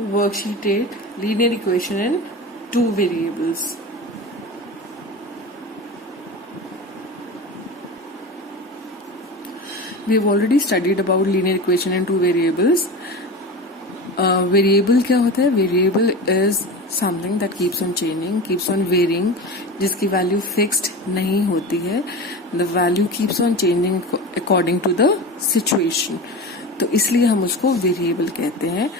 Worksheet 8, linear equation in two variables. We have already studied about linear equation in two variables. Variable क्या होता है? Variable is something that keeps on changing, keeps on varying, जिसकी value fixed नहीं होती है. The value keeps on changing according to the situation. तो इसलिए हम उसको variable कहते हैं.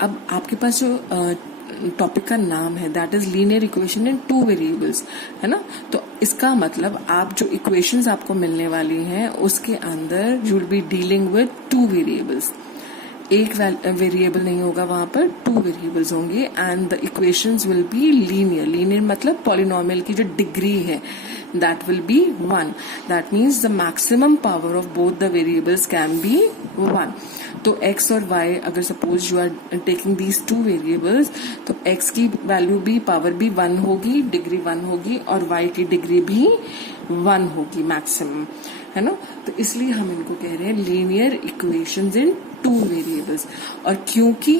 अब आपके पास जो टॉपिक का नाम है that is linear equation in two variables, है ना. तो इसका मतलब आप जो इक्वेशंस आपको मिलने वाली हैं उसके अंदर you will be dealing with two variables. एक वेरिएबल नहीं होगा, वहां पर टू वेरिएबल्स होंगे and the equations will be linear. Linear मतलब पॉलिनोमियल की जो डिग्री है that will be 1. That means the maximum power of both the variables can be 1. तो x और y अगर suppose you are taking these two variables तो x की value भी पावर भी 1 होगी, डिग्री 1 होगी और y की डिग्री भी 1 होगी मैक्सिमम, है ना. तो इसलिए हम इनको कह रहे हैं linear equations in two variables. और क्योंकि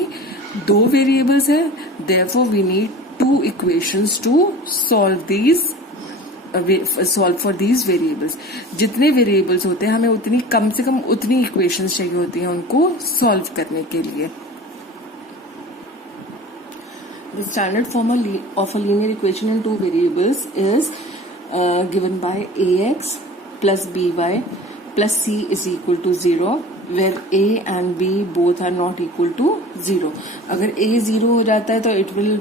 दो वेरिएबल्स है therefore we need two equations to solve for these variables. जितने वेरिएबल्स होते हैं हमें उतनी कम से कम उतनी इक्वेशंस चाहिए होती हैं उनको सॉल्व करने के लिए. The standard form of a linear equation in two variables is given by ax plus by plus c is equal to 0 where a and b both are not equal to 0. अगर a 0 हो जाता है तो it will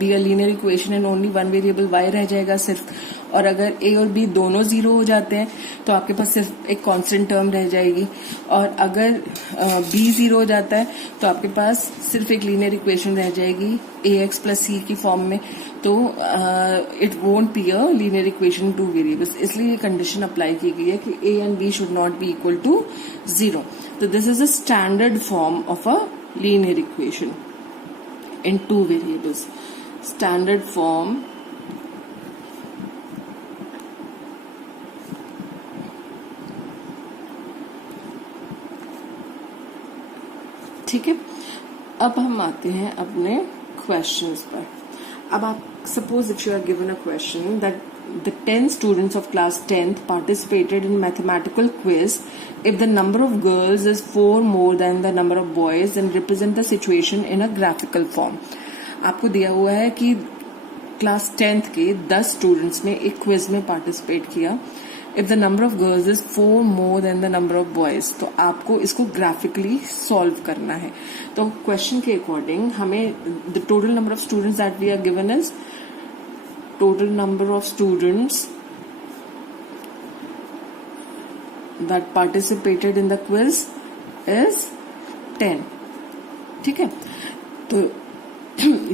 be a linear equation and only one variable y रह जाएगा सिर्फ. और अगर a और b दोनों 0 हो जाते हैं तो आपके पास सिर्फ एक कांस्टेंट टर्म रह जाएगी. और अगर b 0 हो जाता है तो आपके पास सिर्फ एक लीनियर इक्वेशन रह जाएगी ax plus c की फॉर्म में. तो it won't be a linear equation two variables. इसलिए ये कंडीशन अप्लाई की गई है कि a and b should not be equal to 0. तो this is a standard form of a linear equation in two variables. Standard form ठीक है. अब हम आते हैं अपने क्वेश्चंस पर. अब आप suppose if you are given a question that the 10 students of class 10th participated in mathematical quiz. If the number of girls is 4 more than the number of boys, then represent the situation in a graphical form. आपको दिया हुआ है कि class 10th के 10 students ने एक quiz में participate किया. If the number of girls is 4 more than the number of boys, तो आपको इसको ग्राफिकली सॉल्व करना है. तो क्वेश्चन के अकॉर्डिंग हमें the total number of students that we are given is total number of students that participated in the quiz is 10. ठीक है. तो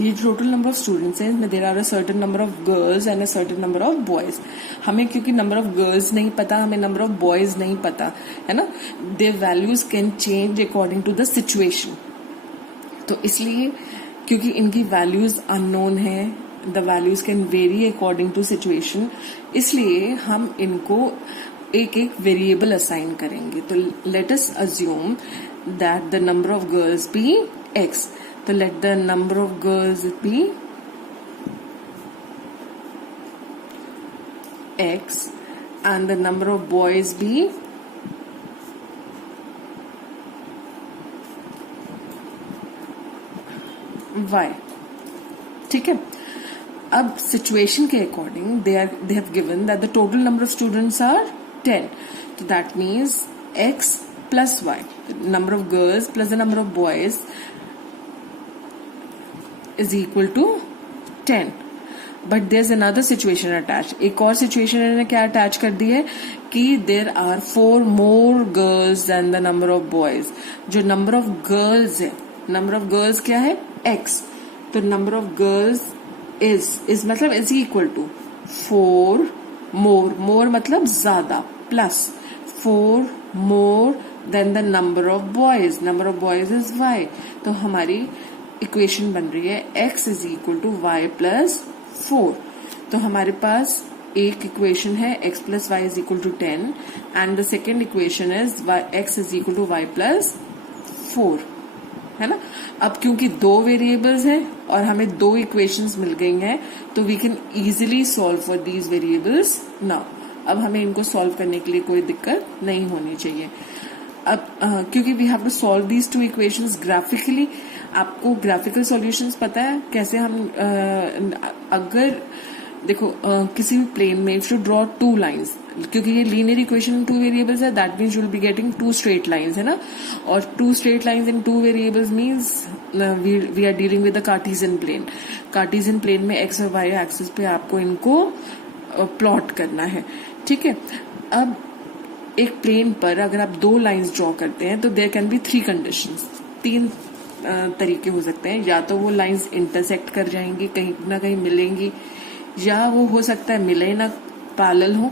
ये टोटल नंबर ऑफ स्टूडेंट्स है इसमें there are a certain number of girls and a certain number of boys. हमें क्योंकि number of girls नहीं पता, हमें नंबर ऑफ बॉयज नहीं पता, है ना. Their values can change according to the situation. तो इसलिए क्योंकि इनकी वैल्यूज अननोन है, the values can vary according to situation, इसलिए हम इनको एक एक वेरिएबल असाइन करेंगे. तो let us assume that the number of girls be x. तो let the number of girls be x and the number of boys be y. ठीक है. अब सिचुएशन के according they have given that the total number of students are 10. तो that means x plus y, number of girls plus the number of boys is equal to 10. But there is another situation attach. एक और situation इन्होंने क्या attach कर दी है कि there are 4 more girls than the number of boys. जो number of girls है, नंबर ऑफ गर्ल्स क्या है x. तो नंबर ऑफ गर्ल्स इज मतलब इज इक्वल टू 4 मोर मतलब ज्यादा plus 4 more than the number of boys. Number of boys is y. तो हमारी इक्वेशन बन रही है x is equal to y plus 4. तो हमारे पास एक इक्वेशन है x plus y is equal to 10 and the second equation is x is equal to y plus 4. है ना। अब क्योंकि दो वेरिएबल्स हैं और हमें दो इक्वेशंस मिल गई हैं, तो we can easily solve for these variables now. अब हमें इनको सॉल्व करने के लिए कोई दिक्कत नहीं होनी चाहिए। अब क्योंकि we have to solve these two equations graphically. आपको ग्राफिकल सॉल्यूशंस पता है कैसे हम अगर देखो किसी भी प्लेन में if you draw two lines, क्योंकि ये लीनियर इक्वेशन टू वेरिएबल्स है, that means you will be getting two straight lines, है ना। और two straight lines in two variables means we are dealing with the Cartesian plane. Cartesian plane में x और y axis पे आपको इनको plot करना है, ठीक है। अब एक प्लेन पर अगर आप दो लाइंस ड्रॉ करते हैं तो there can be three conditions, तीन तरीके हो सकते हैं। या तो वो लाइंस इंटरसेक्ट कर जाएंगी, कहीं ना कहीं मिलेंगी, या वो हो सकता है मिले ना, पैरेलल हो,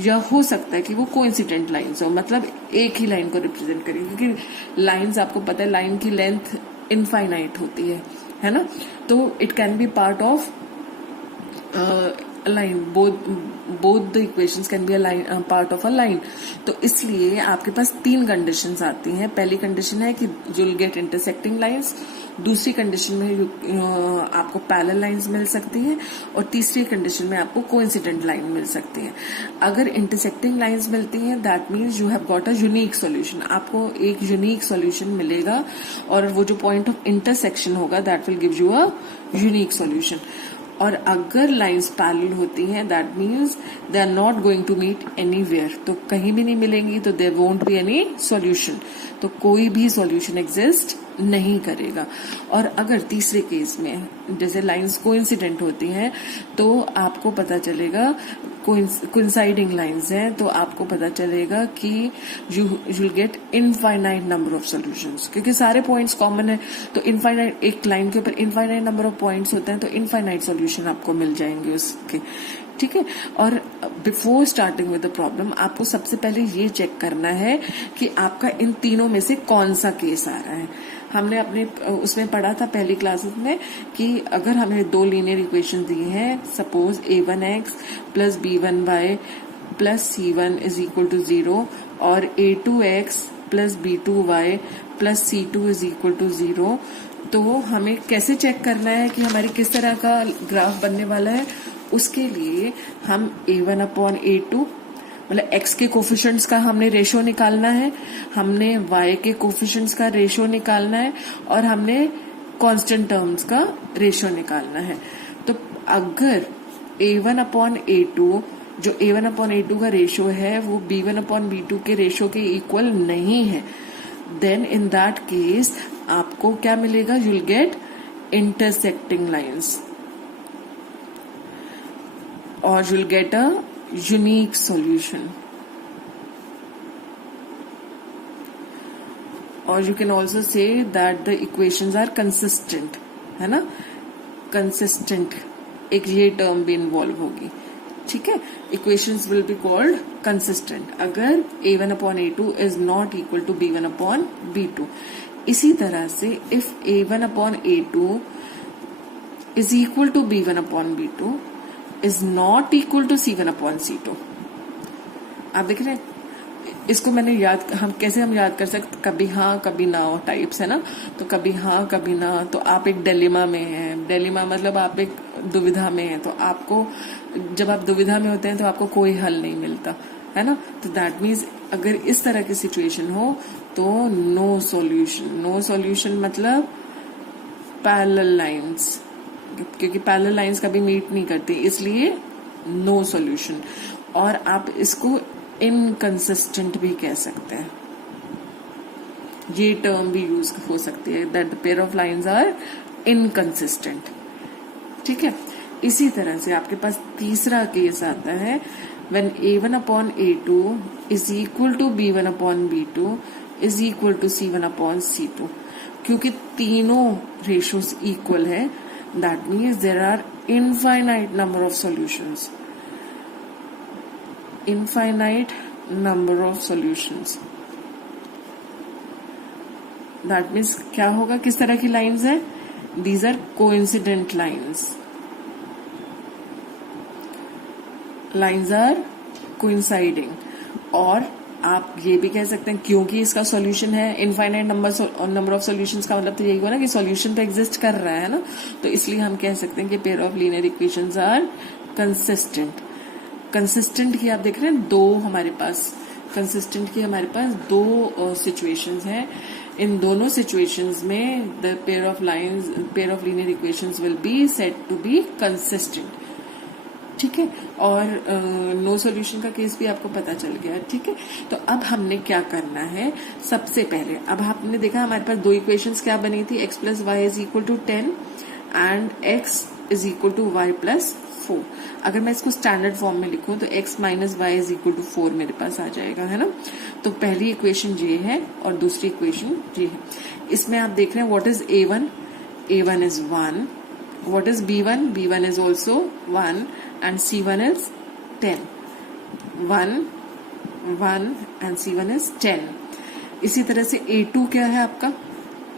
या हो सकता है कि वो कोइंसिडेंट लाइंस हो, मतलब एक ही लाइन को रिप्रेजेंट करें। क्योंकि लाइंस आपको पता है लाइन की लेंथ इनफाइनाइट होती है ना। तो it can be part of line, both the equations can be a part of a line. तो इसलिए आपके पास तीन कंडीशंस आती हैं। पहली कंडीशन है कि you will get intersecting lines, दूसरी कंडीशन में आपको पैरेलल लाइंस मिल सकती हैं, और तीसरी कंडीशन में आपको कोइंसिडेंट लाइन मिल सकती है। अगर इंटरसेक्टिंग लाइंस मिलती हैं that means you have got a unique solution, आपको एक यूनिक सॉल्यूशन मिलेगा, और वो जो पॉइंट ऑफ इंटरसेक्शन होगा that will give you a unique solution. और अगर लाइंस पैरेलल होती हैं that means they are not going to meet anywhere, तो कहीं भी नहीं मिलेंगी, तो there won't be any solution, तो कोई भी सॉल्यूशन एग्जिस्ट नहीं करेगा। और अगर तीसरे केस में जैसे लाइंस कोइंसिडेंट होती हैं तो आपको पता चलेगा, कोइंसाइडिंग लाइंस हैं तो आपको पता चलेगा कि you will gate infinite number of solutions, क्योंकि सारे पॉइंट्स कॉमन है। तो इनफाइनाइट, एक लाइन के ऊपर इनफाइनाइट नंबर ऑफ पॉइंट्स होते हैं, तो इनफाइनाइट सॉल्यूशन आपको मिल जाएंगे उसके, ठीक है। और before starting with the problem आपको सबसे पहले ये चेक करना है कि आपका इन तीनों में से कौन सा केस आ रहा है। हमने अपने उसमें पढ़ा था पहली क्लासेस में कि अगर हमें दो लीनियर इक्वेशन दी हैं, suppose a1x plus b1y plus c1 is equal to 0 और a2x plus b2y plus c2 is equal to 0, तो हमें कैसे चेक करना है कि हमारी किस तरह का ग्राफ बनने वाला है। उसके लिए हम a1 अपॉन a2 मतलब x के कोफिशिएंट्स का हमने रेशो निकालना है, हमने y के कोफिशिएंट्स का रेशो निकालना है, और हमने कांस्टेंट टर्म्स का रेशो निकालना है। तो अगर a1 अपॉन a2, जो a1 अपॉन a2 का रेशो है वो b1 अपॉन b2 के रेशो के इक्वल नहीं है, देन इन दैट केस आपको क्या मिलेगा, you will get intersecting lines और you will get a unique solution. Or you can also say that the equations are consistent, है ना, consistent, एक ये टर्म भी इन्वॉल्व होगी, ठीक है। equations will be called consistent अगर a1 upon a2 is not equal to b1 upon b2। इसी तरह से if a1 upon a2 is equal to b1 upon b2 is not equal to c1 upon c2। आप देख रहे हैं, इसको मैंने हम कैसे याद कर सकते, कभी हाँ कभी ना टाइप्स, है ना। तो कभी हाँ कभी ना, तो आप एक डिलेमा में हैं, डिलेमा मतलब आप एक दुविधा में हैं, तो आपको जब आप दुविधा में होते हैं तो आपको कोई हल नहीं मिलता, है ना। तो दैट मीन्स अगर इस तरह की सिचुएशन हो तो नो सॉल्यूशन। नो सॉल्यूशन मतलब पैरेलल लाइंस, क्योंकि पैरेलल लाइंस कभी मीट नहीं करती, इसलिए नो सॉल्यूशन। और आप इसको इनकंसिस्टेंट भी कह सकते हैं, ये टर्म भी यूज हो सकती है, that the pair of lines are inconsistent, ठीक है। इसी तरह से आपके पास तीसरा केस आता है when a1 upon a2 is equal to b1 upon b2 is equal to c1 upon c2। क्योंकि तीनों रेशियोज इक्वल है, that means there are infinite number of solutions, infinite number of solutions। that means क्या होगा, किस तरह की lines है, these are coincident lines, lines are coinciding, और आप ये भी कह सकते हैं क्योंकि इसका सॉल्यूशन है इनफाइनाइट नंबर ऑफ सॉल्यूशंस का मतलब तो यही हुआ ना कि सॉल्यूशन तो एग्जिस्ट कर रहा है ना, तो इसलिए हम कह सकते हैं कि pair of linear equations are consistent. Consistent की आप देख रहे हैं दो हमारे पास, कंसिस्टेंट की हमारे पास दो सिचुएशंस हैं। इन दोनों सिचुएशंस में the pair of linear equations will be said to be consistent. ठीक है, और नो सॉल्यूशन का केस भी आपको पता चल गया। ठीक है, तो अब हमने क्या करना है, सबसे पहले अब आपने देखा हमारे पास दो इक्वेशंस क्या बनी थी, x plus y is equal to 10 and x is equal to y plus 4। अगर मैं इसको स्टैंडर्ड फॉर्म में लिखूं तो x minus y is equal to 4 मेरे पास आ जाएगा, है ना। तो पहली इक्वेशन ये है और दूसरी इक्वेशन ये है। इसमें आप देख रहे हैं what is a1, a1 is 1, what is b1, b1 is also 1 and C1 is 10, 1 1 and C1 is 10। इसी तरह से A2 क्या है आपका,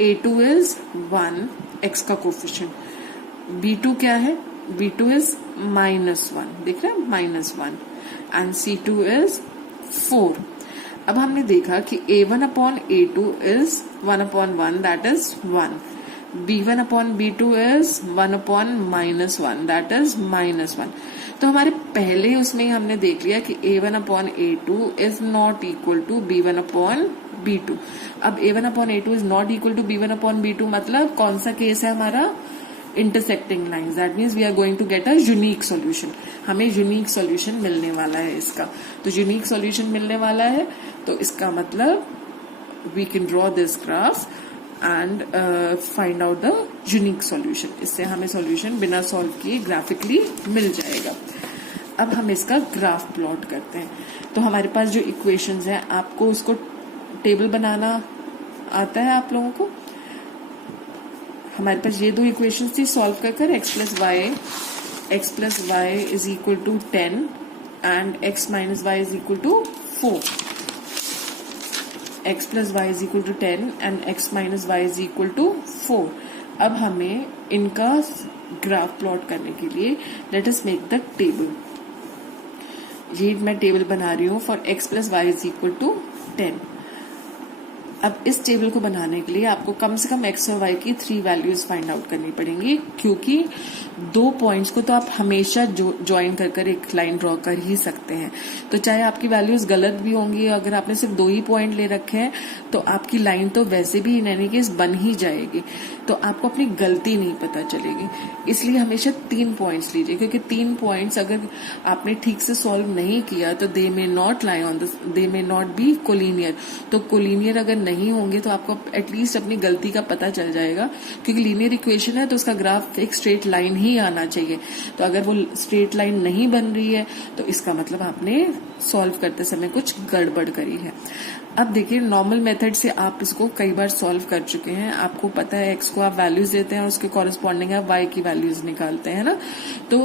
A2 is 1, x का कोफिशिएंट। B2 क्या है, B2 is -1, देख रहे हैं -1 and C2 is 4। अब हमने देखा कि A1 upon A2 is 1 upon 1 that is 1, B1 upon B2 is 1 upon -1 that is -1। तो हमारे पहले उसमें हमने देख लिया कि A1 upon A2 is not equal to B1 upon B2। अब A1 upon A2 is not equal to B1 upon B2 मतलब कौन सा केस है हमारा, intersecting lines. That means we are going to get a unique solution, हमें unique solution मिलने वाला है इसका। तो यूनिक सॉल्यूशन मिलने वाला है तो इसका मतलब we can draw this graph and find out the unique solution. इससे हमें सॉल्यूशन बिना सॉल्व किए ग्राफिकली मिल जाएगा। अब हम इसका ग्राफ प्लॉट करते हैं। तो हमारे पास जो इक्वेशंस हैं, आपको उसको टेबल बनाना आता है आप लोगों को। हमारे पास ये दो इक्वेशंस थी, सॉल्व कर x plus y is equal to 10 and x minus y is equal to 4। x plus y is equal to 10 and x minus y is equal to 4। अब हमें इनका ग्राफ प्लॉट करने के लिए let us make the table. ये मैं table बना रही हूं for x plus y is equal to 10। अब इस टेबल को बनाने के लिए आपको कम से कम x और y की 3 वैल्यूज फाइंड आउट करनी पड़ेंगी, क्योंकि दो पॉइंट्स को तो आप हमेशा ज्वाइन कर एक लाइन ड्रॉ कर ही सकते हैं। तो चाहे आपकी वैल्यूज गलत भी होंगी, अगर आपने सिर्फ 2 ही पॉइंट ले रखे हैं तो आपकी लाइन तो वैसे भी इन एनी केस बन ही जाएगी, तो आपको अपनी गलती नहीं पता चलेगी। इसलिए हमेशा 3 पॉइंट्स लीजिए, क्योंकि 3 पॉइंट्स अगर आपने ठीक से सॉल्व नहीं किया तो दे मे नॉट बी कोलिनियर। तो कोलिनियर अगर नहीं होंगे तो आपको एटलीस्ट अपनी गलती का पता चल जाएगा, क्योंकि लीनियर इक्वेशन है तो उसका ग्राफ एक स्ट्रेट लाइन ही आना चाहिए। तो अगर वो स्ट्रेट लाइन नहीं बन रही है तो इसका मतलब आपने सॉल्व करते समय कुछ गड़बड़ करी है। अब देखिए, नॉर्मल मेथड से आप इसको कई बार सॉल्व कर चुके हैं, आपको पता है x को आप वैल्यूज देते हैं और उसके कॉरेस्पॉन्डिंग आप y की वैल्यूज निकालते हैं ना। तो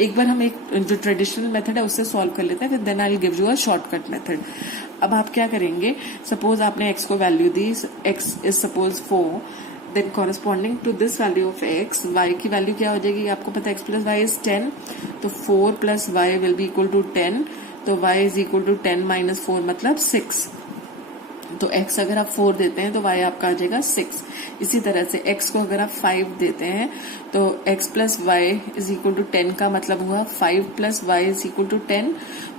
एक बार हम एक जो ट्रेडिशनल मेथड है उससे सॉल्व कर लेते हैं, फिर then I will give you a shortcut method. अब आप क्या करेंगे, सपोज आपने x को वैल्यू दी, x इज suppose 4, then corresponding to this value of x y की वैल्यू क्या हो जाएगी, आपको पता है x प्लस वाई इज 10, तो 4 plus y will be equal to 10, तो y is equal to 10 minus 4 मतलब 6। तो x अगर आप 4 देते हैं तो y आपका आ जाएगा 6। इसी तरह से x को अगर आप 5 देते हैं तो x plus y is equal to 10 का मतलब हुआ 5 plus y is equal to 10,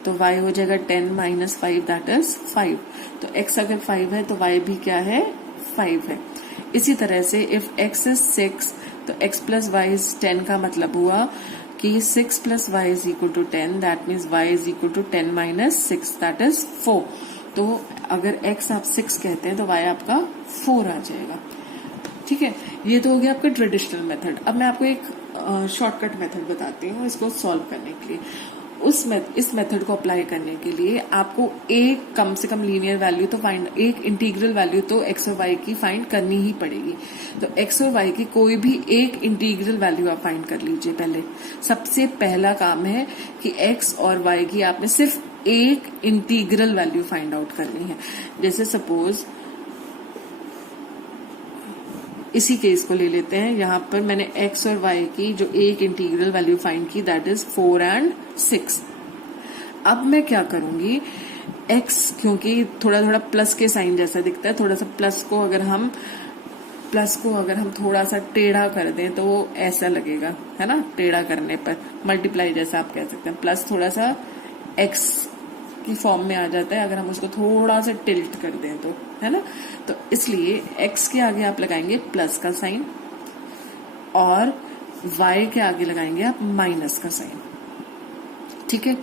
तो y हो जाएगा 10 माइनस 5 दैट इज 5। तो x अगर 5 है तो y भी क्या है, 5 है। इसी तरह से इफ x इज 6 तो x प्लस वाई इज 10 का मतलब हुआ कि 6 plus y is equal to 10, that means y is equal to 10 minus 6 that is 4। तो अगर x आप 6 कहते हैं तो y आपका 4 आ जाएगा। ठीक है, ये तो हो गया आपका ट्रेडिशनल मेथड। अब मैं आपको एक शॉर्टकट मेथड बताती हूँ इसको सॉल्व करने के लिए। इस मेथड को अप्लाई करने के लिए आपको एक कम से कम लीनियर वैल्यू तो एक इंटीग्रल वैल्यू तो x और y की फाइंड करनी ही पड़ेगी। तो x और y की कोई भी एक इंटीग्रल वैल्यू आप फाइंड कर लीजिए। पहले सबसे पहला काम है कि x और y की आपने सिर्फ एक इंटीग्रल वैल्यू फाइंड आउट करनी है। जैसे सपोज इसी केस को ले लेते हैं, यहाँ पर मैंने x और y की जो एक इंटीग्रल वैल्यू फाइंड की दैट इज 4 एंड 6। अब मैं क्या करूंगी, x क्योंकि थोड़ा थोड़ा प्लस के साइन जैसा दिखता है, थोड़ा सा प्लस को अगर हम थोड़ा सा टेढ़ा कर दें तो वो ऐसा लगेगा, है ना, टेढ़ा करने पर मल्टीप्लाई जैसा आप कह सकते हैं। प्लस थोड़ा सा x की फॉर्म में आ जाता है अगर हम उसको थोड़ा सा टिल्ट कर दें तो, है ना। तो इसलिए x के आगे आप लगाएंगे प्लस का साइन और y के आगे लगाएंगे आप माइनस का साइन, ठीक है।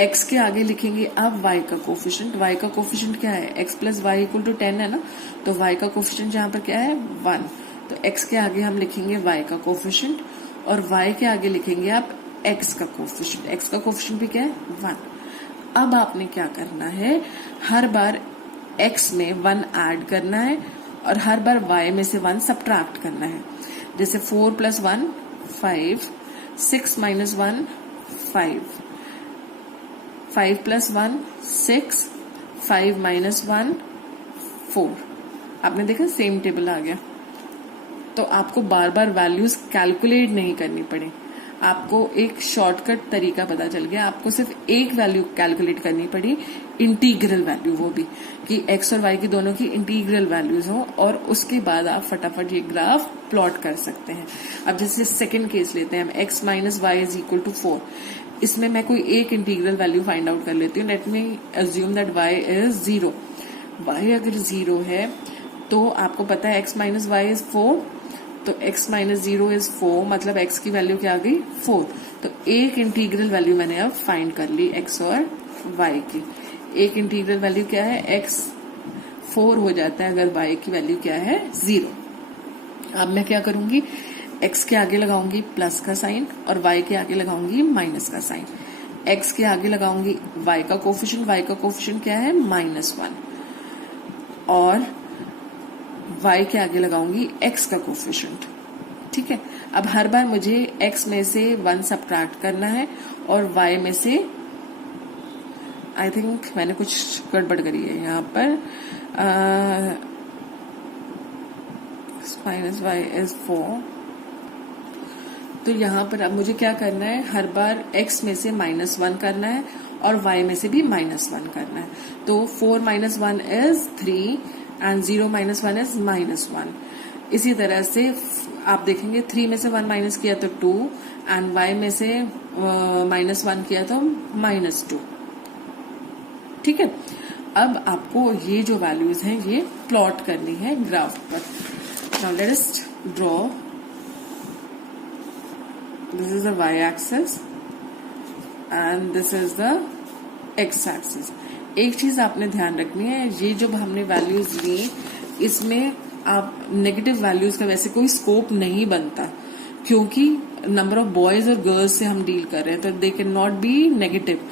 x के आगे लिखेंगे आप y का कोफिशिएंट। y का कोफिशिएंट क्या है, x plus y equal to 10 है ना, तो y का कोफिशिएंट यहाँ पर क्या है 1, तो x के आगे हम लिखेंगे y का कोफिशिएंट और y के आगे लिखेंगे आप x का कोफिशिएंट। x का कोफिशिएंट भी क्या है 1। अब आपने क्या करना है, हर बार x में 1 ऐड करना है और हर बार y में से 1 सब्ट्रैक्ट करना है। जैसे 4 प्लस 1 5, 6 माइनस 1 5, 5 प्लस 1 6, 5 माइनस 1 4। आपने देखा सेम टेबल आ गया। तो आपको बार बार वैल्यूज कैलकुलेट नहीं करनी पड़ी, आपको एक शॉर्टकट तरीका पता चल गया। आपको सिर्फ एक वैल्यू कैलकुलेट करनी पड़ी, इंटीग्रल वैल्यू, वो भी कि x और y की दोनों की इंटीग्रल वैल्यूज हो, और उसके बाद आप फटाफट ये ग्राफ प्लॉट कर सकते हैं। अब जैसे सेकंड केस लेते हैं हम, x minus y is equal to 4। इसमें मैं कोई एक इंटीग्रल वैल्यू फाइंड आउट कर लेती हूँ। Let me assume that y is 0। y अगर 0 है तो आपको पता है x माइनस वाई इज 4, तो x माइनस 0 इज 4, मतलब x की वैल्यू क्या आ गई 4। तो एक इंटीग्रल वैल्यू मैंने अब फाइंड कर ली x और y की। एक इंटीग्रल वैल्यू क्या है, x 4 हो जाता है अगर y की वैल्यू क्या है 0। अब मैं क्या करूंगी, x के आगे लगाऊंगी प्लस का साइन और y के आगे लगाऊंगी माइनस का साइन। x के आगे लगाऊंगी y का कोफिशिएंट क्या है -1, और y के आगे लगाऊंगी x का कोफिशिएंट, ठीक है। अब हर बार मुझे x में से 1 सब्ट्रैक्ट करना है और y में से, आई थिंक मैंने कुछ गड़बड़ करी है यहाँ पर, माइनस वाई इज 4। तो यहाँ पर अब मुझे क्या करना है, हर बार x में से -1 करना है और y में से भी -1 करना है। तो 4 minus 1 is 3 and 0 minus 1 is -1। इसी तरह से आप देखेंगे 3 में से 1 माइनस किया तो 2 एंड y में से -1 किया तो -2, ठीक है। अब आपको ये जो वैल्यूज हैं ये प्लॉट करनी है ग्राफ पर। Now let us draw, this is the y axis and this is the x axis. एक चीज आपने ध्यान रखनी है, ये जो हमने वैल्यूज ली इसमें आप नेगेटिव वैल्यूज का वैसे कोई स्कोप नहीं बनता, क्योंकि नंबर ऑफ बॉयज और गर्ल्स से हम डील कर रहे हैं, तो they can not be negative,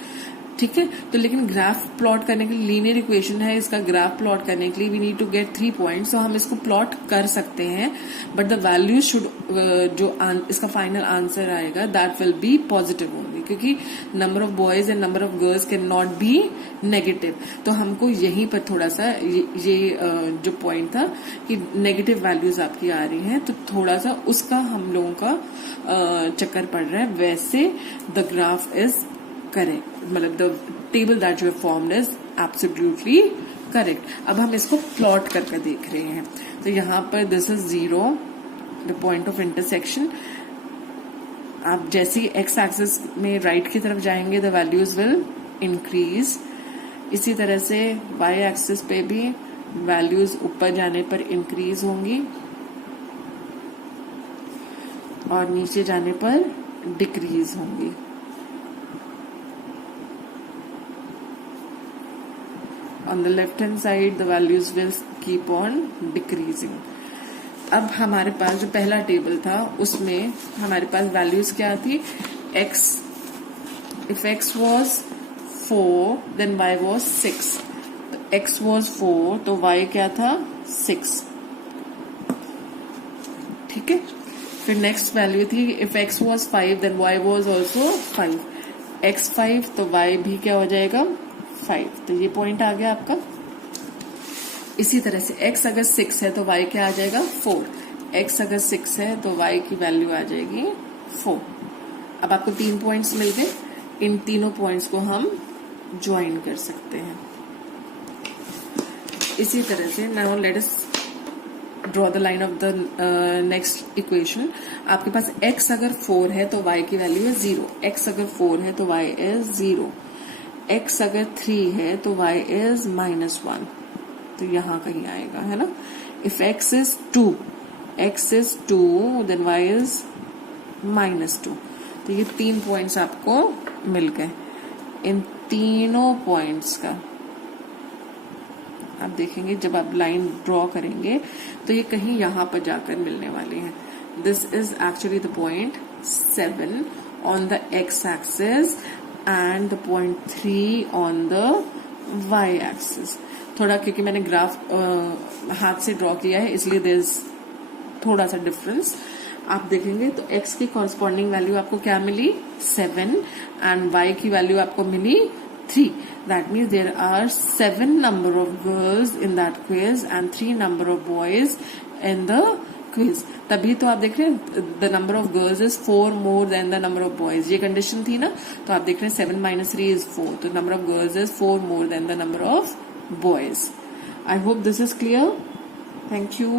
ठीक है। तो लेकिन ग्राफ प्लॉट करने के लिए लीनियर इक्वेशन है, इसका ग्राफ प्लॉट करने के लिए we need to get 3 points, तो हम इसको प्लॉट कर सकते हैं, बट द वैल्यू शुड, जो इसका फाइनल आंसर आएगा that will be positive only, क्योंकि number of boys and number of girls cannot be negative. तो हमको यहीं पर थोड़ा सा ये जो पॉइंट था कि नेगेटिव वैल्यूज आपकी आ रही हैं, तो थोड़ा सा उसका हम लोगों का चक्कर पड़ रहा है। वैसे द ग्राफ इज करेक्ट, मतलब the table that you have formed is absolutely correct. अब हम इसको प्लॉट करके देख रहे हैं। तो यहाँ पर this is 0, the point of intersection. आप जैसे ही एक्स एक्सिस में राइट की तरफ जाएंगे द वैल्यूज विल इंक्रीज। इसी तरह से वाई एक्सिस पे भी वैल्यूज ऊपर जाने पर इंक्रीज होंगी और नीचे जाने पर डिक्रीज होंगी। On the left hand side the values will keep on decreasing. अब हमारे पास जो पहला टेबल था उसमें हमारे पास वैल्यूज क्या थी, x, if x was 4 then y was 6, तो x was 4 तो y क्या था 6, ठीक है। फिर नेक्स्ट वैल्यू थी if x was 5 then y was also 5, x 5 तो y भी क्या हो जाएगा 5, तो ये पॉइंट आ गया आपका। इसी तरह से x अगर 6 है तो y क्या आ जाएगा 4, x अगर 6 है तो y की वैल्यू आ जाएगी 4। अब आपको 3 पॉइंट्स मिल गए, इन तीनों पॉइंट्स को हम ज्वाइन कर सकते हैं। इसी तरह से now let us draw the line of the next equation. आपके पास x अगर 4 है तो y की वैल्यू है 0, x अगर 4 है तो y इज 0, x अगर 3 है तो y इज -1, तो यहां कहीं आएगा, है ना। If x is 2 then y is -2। तो ये 3 पॉइंट्स आपको मिल गए। इन तीनों पॉइंट्स का आप देखेंगे जब आप लाइन ड्रॉ करेंगे तो ये कहीं यहां पर जाकर मिलने वाली है। This is actually the point 7 on the x axis and the point 3 on the y axis. थोड़ा क्योंकि मैंने ग्राफ हाथ से ड्रॉ किया है इसलिए देयर इज थोड़ा सा डिफरेंस। आप देखेंगे तो x की कॉरस्पॉन्डिंग वैल्यू आपको क्या मिली 7 एंड y की वैल्यू आपको मिली 3. That means there are 7 number of girls in that quiz and 3 number of boys in the quiz. तभी तो आप देख रहे हैं the number of girls is 4 more than the number of boys. ये condition थी ना, तो आप देख रहे हैं 7 minus 3 is 4. तो number of girls is 4 more than the number of boys. I hope this is clear. Thank you.